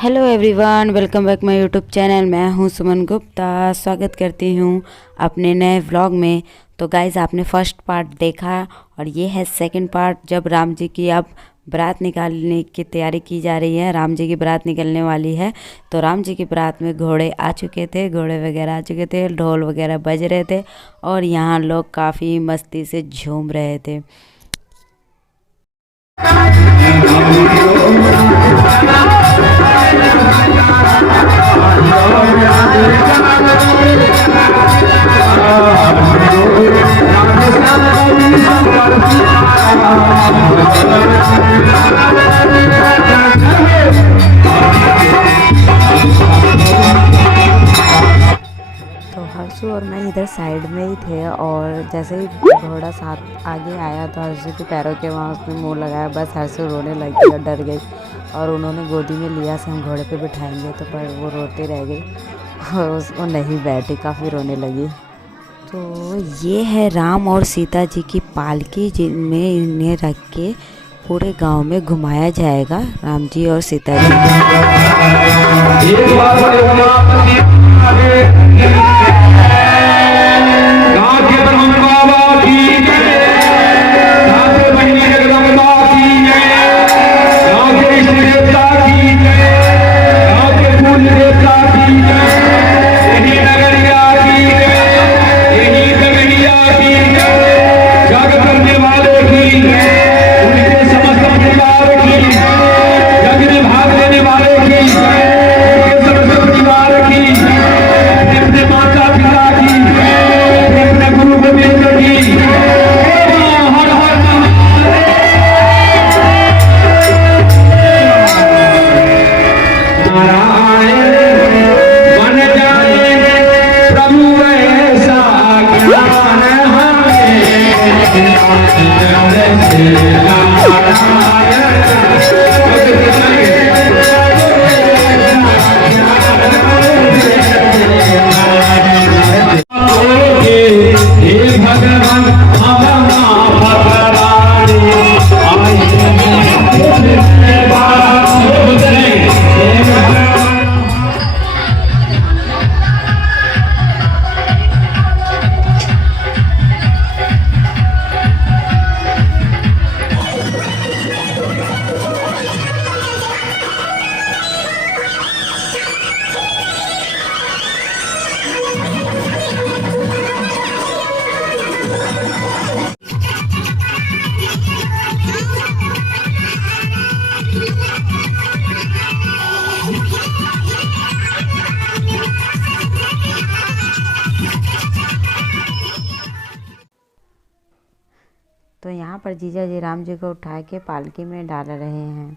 Hello everyone, welcome back my YouTube channel. मैं हूं सुमन गुप्ता। स्वागत करती हूं अपने नए व्लॉग में। तो गाइज़, आपने फर्स्ट पार्ट देखा और ये है सेकंड पार्ट, जब राम जी की अब बारात निकालने की तैयारी की जा रही है। राम जी की बारात निकलने वाली है। तो राम जी की बारात में घोड़े आ चुके थे, घोड़े वगैरह आ चुके थे, ढोल वगैरह बज रहे थे और यहाँ लोग काफ़ी मस्ती से झूम रहे थे। तो हर्षु और मैं इधर साइड में ही थे और जैसे ही घोड़ा साथ आगे आया तो हर्षु के पैरों के वहाँ उसने मुँह लगाया। बस हर्षु रोने लगी और डर गई और उन्होंने गोदी में लिया से हम घोड़े पे बिठाएंगे, तो पर वो रोते रह गई और उसको नहीं बैठी, काफ़ी रोने लगी। तो ये है राम और सीता जी की पालकी, जिनमें इन्हें रख के पूरे गांव में घुमाया जाएगा, राम जी और सीता जी। तो यहाँ पर जीजा जी राम जी को उठा के पालकी में डाल रहे हैं।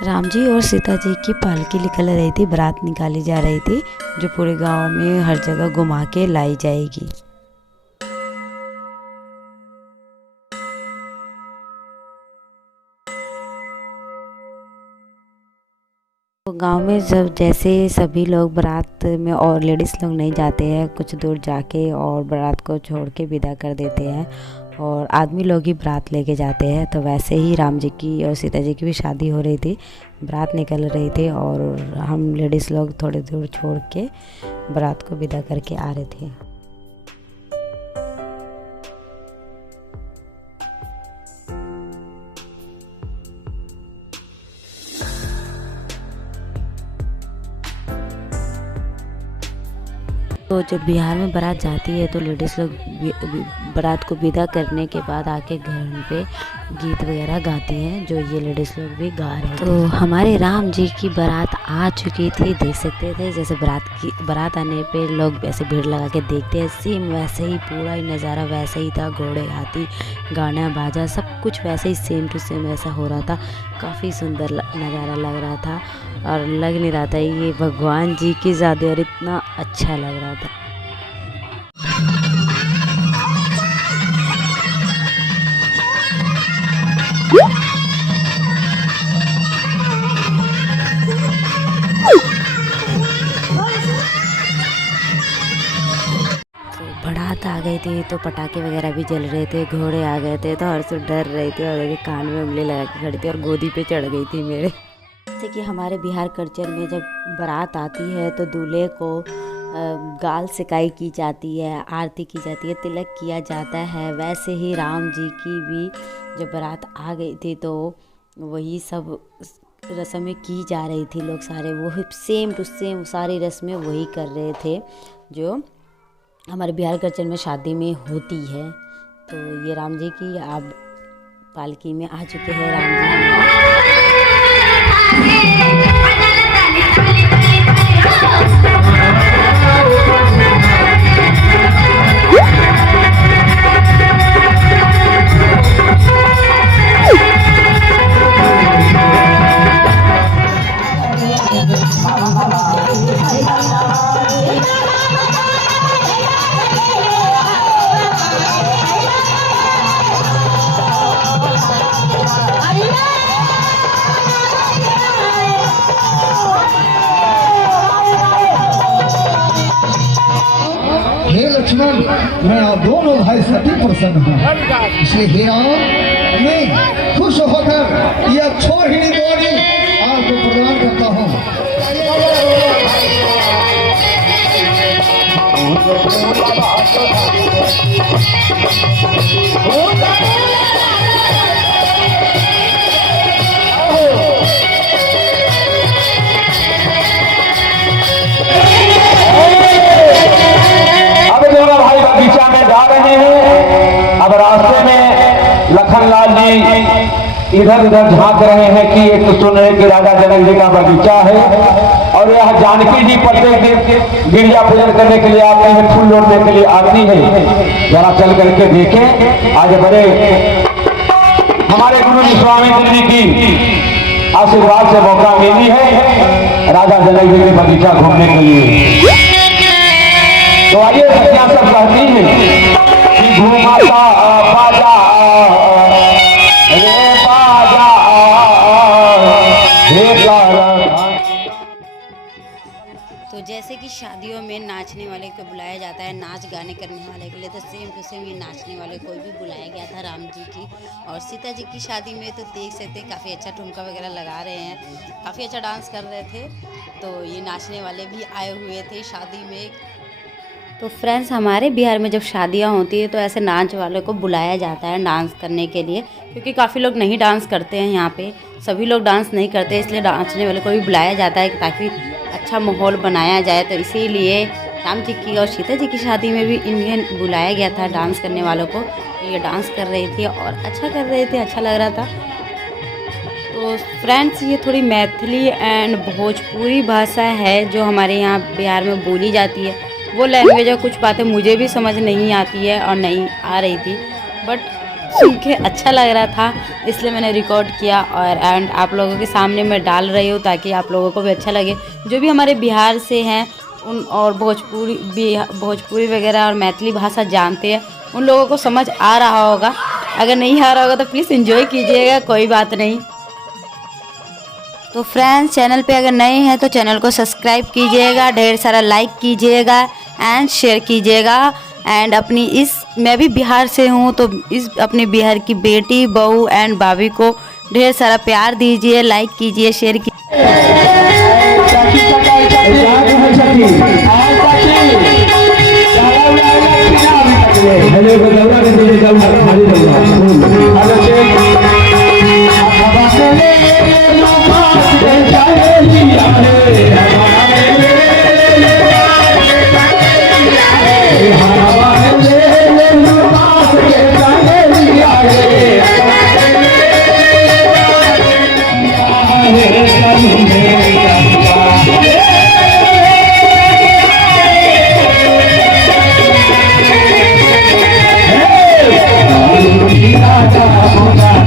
राम जी और सीता जी की पालकी निकल रही थी, बारात निकाली जा रही थी, जो पूरे गांव में हर जगह घुमा के लाई जाएगी। तो गांव में जब जैसे सभी लोग बारात में और लेडीज़ लोग नहीं जाते हैं, कुछ दूर जाके और बारात को छोड़ के विदा कर देते हैं और आदमी लोग ही बारात लेके जाते हैं, तो वैसे ही राम जी की और सीता जी की भी शादी हो रही थी, बारात निकल रही थी और हम लेडीज़ लोग थोड़ी दूर छोड़ के बारात को विदा करके आ रहे थे। तो जब बिहार में बारात जाती है तो लेडीज़ लोग बारात को विदा करने के बाद आके घर पे गीत वगैरह गाती हैं, जो ये लेडीज़ लोग भी गा रहे हैं। तो हमारे राम जी की बारात आ चुकी थी, देख सकते थे जैसे बारात आने पे लोग ऐसे भीड़ लगा के देखते हैं, सेम वैसे ही पूरा ही नज़ारा वैसे ही था। घोड़े, हाथी, गाना बाजा सब कुछ वैसे ही सेम टू सेम ऐसा हो रहा था। काफ़ी सुंदर नज़ारा लग रहा था और लग नहीं रहा था ये भगवान जी की शादी, और इतना अच्छा लग रहा था। बारात आ गई थी तो पटाखे वगैरह भी जल रहे थे, घोड़े आ गए थे तो हर्षु डर रही थी और मेरे कान में उंगली लगा के खड़ी थी और गोदी पे चढ़ गई थी मेरे। जैसे कि हमारे बिहार कल्चर में जब बारात आती है तो दूल्हे को गाल सिकाई की जाती है, आरती की जाती है, तिलक किया जाता है। वैसे ही राम जी की भी जब बारात आ गई थी तो वही सब रस्में की जा रही थी। लोग सारे वो सेम टू सेम सारी रस्में वही कर रहे थे जो हमारे बिहार कल्चर में शादी में होती है। तो ये राम जी की अब पालकी में आ चुके हैं राम लक्ष्मण, मैं आप दोनों भाई सती प्रसन्न हूँ, इसलिए हे राम मैं खुश होकर यह छोरहिणी दौड़ी आपको प्रदान करता हूँ। बगीचा में जा रहे हैं। अब रास्ते में लखनलाल जी इधर उधर झांक रहे हैं कि एक तो सुन रहे कि राजा जनक जी का बगीचा है और यह जानकी जी प्रत्येक दिन गिरिजा पूजन करने के लिए आते हैं, फूल लोड़ने के लिए आती है। जरा चल करके देखें। आज बड़े हमारे गुरु जी स्वामी जी की आशीर्वाद से मौका मिली है राजा जनक जी के बगीचा घूमने के लिए। तो आइए सत्या सब कहती है कि घूमाता बाजा रे बाजा तो जैसे कि शादियों में नाचने वाले को बुलाया जाता है, नाच गाने करने वाले के लिए, तो सेम टू सेम ये नाचने वाले को भी बुलाया गया था राम जी की और सीता जी की शादी में। तो देख सकते काफ़ी अच्छा ठुमका वगैरह लगा रहे हैं, काफ़ी अच्छा डांस कर रहे थे। तो ये नाचने वाले भी आए हुए थे शादी में। तो फ्रेंड्स, हमारे बिहार में जब शादियां होती है तो ऐसे नाच वाले को बुलाया जाता है डांस करने के लिए, क्योंकि काफ़ी लोग नहीं डांस करते हैं यहाँ पे, सभी लोग डांस नहीं करते, इसलिए नाचने वाले को भी बुलाया जाता है ताकि अच्छा माहौल बनाया जाए। तो इसीलिए राम जी की और सीता जी की शादी में भी इन्हें बुलाया गया था डांस करने वालों को। ये डांस कर रही थी और अच्छा कर रहे थे, अच्छा लग रहा था। तो फ्रेंड्स, ये थोड़ी मैथिली एंड भोजपुरी भाषा है जो हमारे यहाँ बिहार में बोली जाती है। वो लैंग्वेज है, कुछ बातें मुझे भी समझ नहीं आती है और नहीं आ रही थी, बट सुन के अच्छा लग रहा था, इसलिए मैंने रिकॉर्ड किया और एंड आप लोगों के सामने मैं डाल रही हूँ ताकि आप लोगों को भी अच्छा लगे। जो भी हमारे बिहार से हैं उन और भोजपुरी वगैरह और मैथिली भाषा जानते हैं, उन लोगों को समझ आ रहा होगा। अगर नहीं आ रहा होगा तो प्लीज़ एंजॉय कीजिएगा, कोई बात नहीं। तो फ्रेंड्स, चैनल पे अगर नए हैं तो चैनल को सब्सक्राइब कीजिएगा, ढेर सारा लाइक कीजिएगा एंड शेयर कीजिएगा। एंड मैं भी बिहार से हूँ तो इस अपने बिहार की बेटी, बहू एंड भाभी को ढेर सारा प्यार दीजिए, लाइक कीजिए, शेयर कीजिए। राजा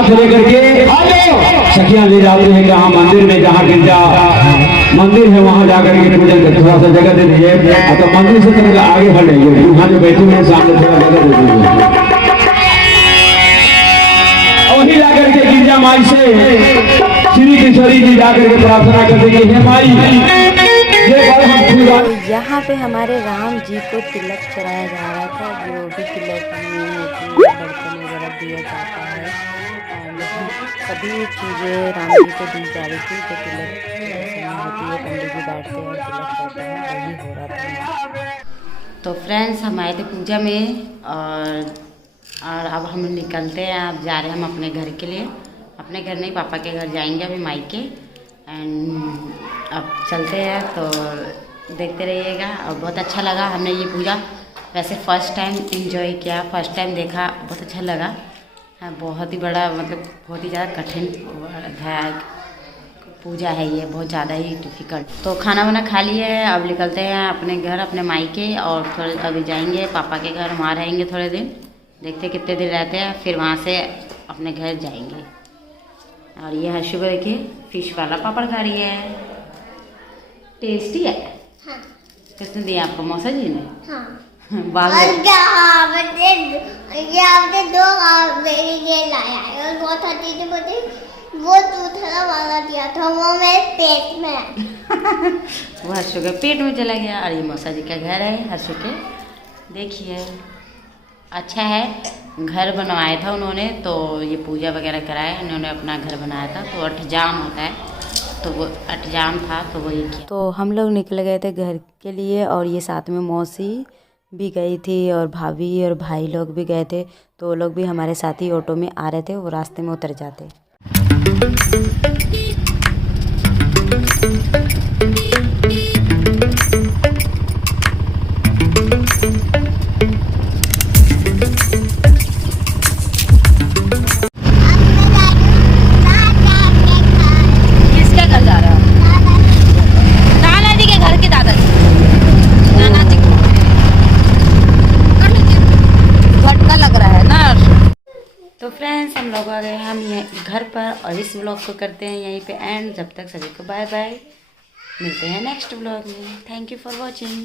साथ लेकर के सखियां ले जाते हैं कहाँ मंदिर में, जहाँ गिरजा मंदिर है वहां जाकर के पूजन करते। थोड़ा सा जगह दे दीजिए, तो मंदिर से थोड़ा आगे बढ़ जाइए, वहां जो बैठे हुए सामने थोड़ा जगह दे दीजिए। वही जाकर के गिरजा माई से श्री किशोरी जी जाकर के प्रार्थना करते कि हे माई यहाँ पे हमारे राम जी को तिलक चढ़ाया जा रहा था, जो भी तिलक में होती है बर्तन वगैरह दिया जाता है, सभी चीज़ें राम जी को दी जा रही थी। जो तिलक होती है, पंडित जी बैठते हैं और तिलक करते हैं, वही हो रहा था। तो फ्रेंड्स, हम आए थे पूजा में और अब हम निकलते हैं। अब जा रहे हैं हम अपने घर के लिए, अपने घर नहीं, पापा के घर जाएंगे अभी मायके। एंड अब चलते हैं, तो देखते रहिएगा। और बहुत अच्छा लगा, हमने ये पूजा वैसे फ़र्स्ट टाइम एंजॉय किया, फर्स्ट टाइम देखा, बहुत अच्छा लगा। बहुत ही बड़ा, मतलब बहुत ही ज़्यादा कठिन है पूजा है ये, बहुत ज़्यादा ही डिफ़िकल्ट। तो खाना वाना खा लिए है, अब निकलते हैं अपने घर, अपने मायके। और थोड़े अभी जाएंगे पापा के घर, वहाँ रहेंगे थोड़े दिन, देखते कितने दिन रहते हैं, फिर वहाँ से अपने घर जाएंगे। और ये है शुगर की फिश वाला पापड़ खा रही है, टेस्टी है। हाँ। किसने दिया आपको? मौसा जी ने? हाँ। बाल आपने दो मेरे लिए लाया है, और बहुत अच्छी थी, मुझे वो दूसरा वाला दिया था, वो मेरे पेट में वो हर्षु के पेट में चला गया। और ये मौसा जी का घर है हर्षु के, देखिए अच्छा है। घर बनवाया था उन्होंने, तो ये पूजा वगैरह कराया, उन्होंने अपना घर बनाया था। तो अठजाम होता है, तो वो अठजाम था, तो वही किया। तो हम लोग निकल गए थे घर के लिए, और ये साथ में मौसी भी गई थी, और भाभी और भाई लोग भी गए थे। तो वो लोग भी हमारे साथ ही ऑटो में आ रहे थे, वो रास्ते में उतर जाते। तो फ्रेंड्स, हम लोग आ गए हम ये घर पर, और इस व्लॉग को करते हैं यहीं पे एंड। जब तक सभी को बाय बाय, मिलते हैं नेक्स्ट व्लॉग में। Thank you for watching.